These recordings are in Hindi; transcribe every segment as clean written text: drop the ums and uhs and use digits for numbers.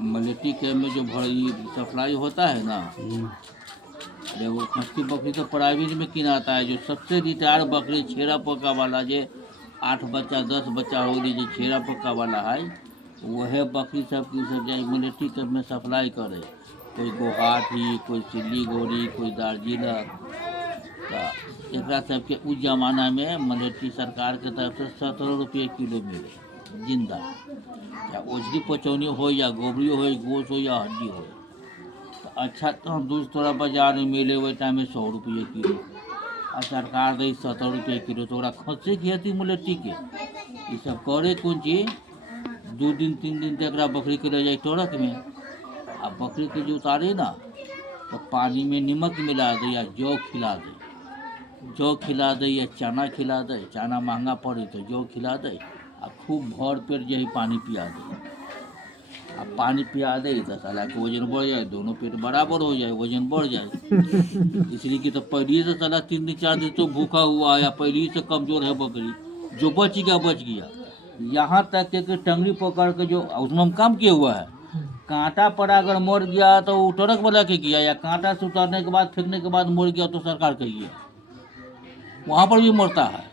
मलेटी कैंप में जो भरी सप्लाई होता है ना, अरे वो खस्सी बकरी तो प्राइवेट में किनाता है। जो सबसे रिटायर्ड बकरी छेड़ा पक्का वाला, जो 8 बच्चा 10 बच्चा हो गई, जो छेड़ा पक्का वाला है, वह बकरी सब की सब जाए मलेटी कैंप में सप्लाई करे। कोई गुवाहाटी, कोई सिलीगुड़ी, कोई दार्जिलिंग। तो एकरा सबके उस जमाना में मलेटी सरकार के तरफ से 17 रुपये किलो मिले जिंदा। या ओझरी पचौनी हो या गोबरी हो, गोश हो या हड्डी हो, तो अच्छा तो दूध तोरा बाजार में मिले वही टाइम में 100 रुपये किलो, और सरकार दे 17 रुपये किलो। तो खसे की हती मलेटी के ये सब करे कौन चीज, 2 दिन 3 दिन तक बकरी के ले जाए टोरक में, आ बकरी के जो उतारे ना, तो पानी में नमक मिला दे या जौ खिला दे, जौ खिला दे या चना खिला दे। चना महंगा पड़े तो जौ खिला दे, आ खूब भर पेट यही पानी पिया दे। अब पानी पिया दे तो साला के वजन बढ़ जाए, दोनों पेट बराबर हो जाए, वजन बढ़ जाए। इसलिए कि तो पहले से साला 3 दिन 4 दिन तो भूखा हुआ है, या पहले से कमजोर है बकरी, जो बच गया बच गया। यहाँ तक कि टंगड़ी पकड़ के जो उसमें हम काम किया हुआ है, कांटा पड़ा अगर मर गया तो वो ट्रक वाला के किया, या कांटा से उतारने के बाद फेंकने के बाद मर गया तो सरकार के किया, वहाँ पर भी मरता है।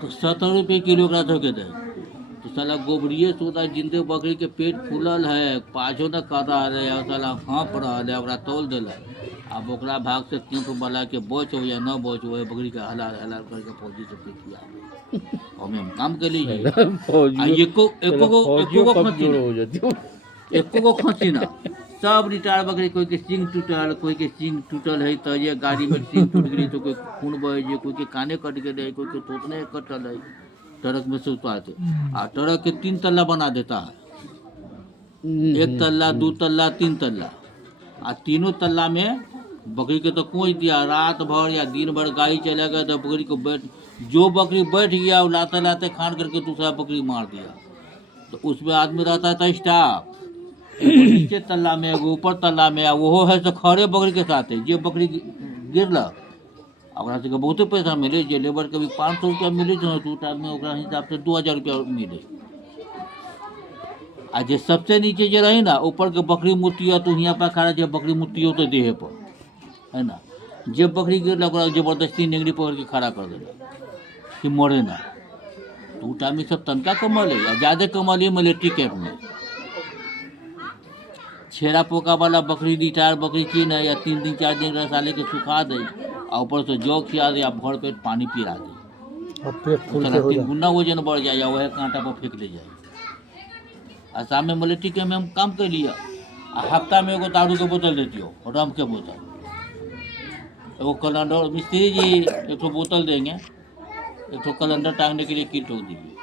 तो 17 रुपये किलो का धोके दे, तो साला गोबरिए सोदा जिंदे बकरी के पेट फूलल है, पाछो न कर रहा है, और साला हाँप रहा है, ओकरा तोल दिल। अब ओकरा भाग से क्यों तो बोला के बच हो या न बच हो, बकरी का हलाल हलाल करके फौजी से किया। हमें हम काम कर लीजिए, एको को खसी ना, सब रिटायर बकरी, कोई के सिंग टूटल, कोई के सिंग टूटल है तो ये गाड़ी में सिंग टूट गई तो कोई खून बहे जे, कोई के काने कट गए, कोई के थोतने कटल है, ट्रक में से उतार के। आ ट्रक के 3 तल्ला बना देता है, 1 तल्ला 2 तल्ला 3 तल्ला, आ तीनों तल्ला में बकरी के तो कोई दिया, रात भर या दिन भर गाड़ी चलेगा तो बकरी को जो बकरी बैठ गया वो लाते लाते खान करके दूसरा बकरी मार दिया। तो उसमें आदमी रहता था स्टाफ, नीचे तल्ला में, एगो ऊपर तल्ला में, वो है तो खड़े बकरी के साथ है। जो बकरी गिरल ओकरा से बहुते पैसा मिले, जो लेबर के भी 500 रुपया मिले तो टाइम में ओकरा हिसाब से 2000 रुपया मिले। आ जे सबसे नीचे जो रही ना, ऊपर के बकरी मुर्ती हो तो यहाँ पर खड़ा, जब बकरी मुर्ती हो तो देहे पर है ना, जब बकरी गिरल ओकरा जबरदस्ती नेंगड़ी पकड़ के खड़ा कर देला कि मरे ना। तो टाइम में सब तनका कमल है, या ज़्यादा कमल है मलेट्री कैंप में। छेड़ा पोका वाला बकरी रिटायर बकरी की ना, या 3 दिन 4 दिन रसाले के सुखा दे, और ऊपर से जौ खिया दे, या भर पेट पानी पिला दे, 3 गुना वजन बढ़ जाए, या वह कांटा पर फेंक ले जाए। और शाम में मलेट्री कैंप में हम काम कर लिया, हफ्ता में एगो दारू के बोतल देती हो, रम के बोतल, एगो कैलेंडर, मिस्त्री जी 1 बोतल देंगे, 1 कैलेंडर टांगने के लिए किट ठोक दीजिए।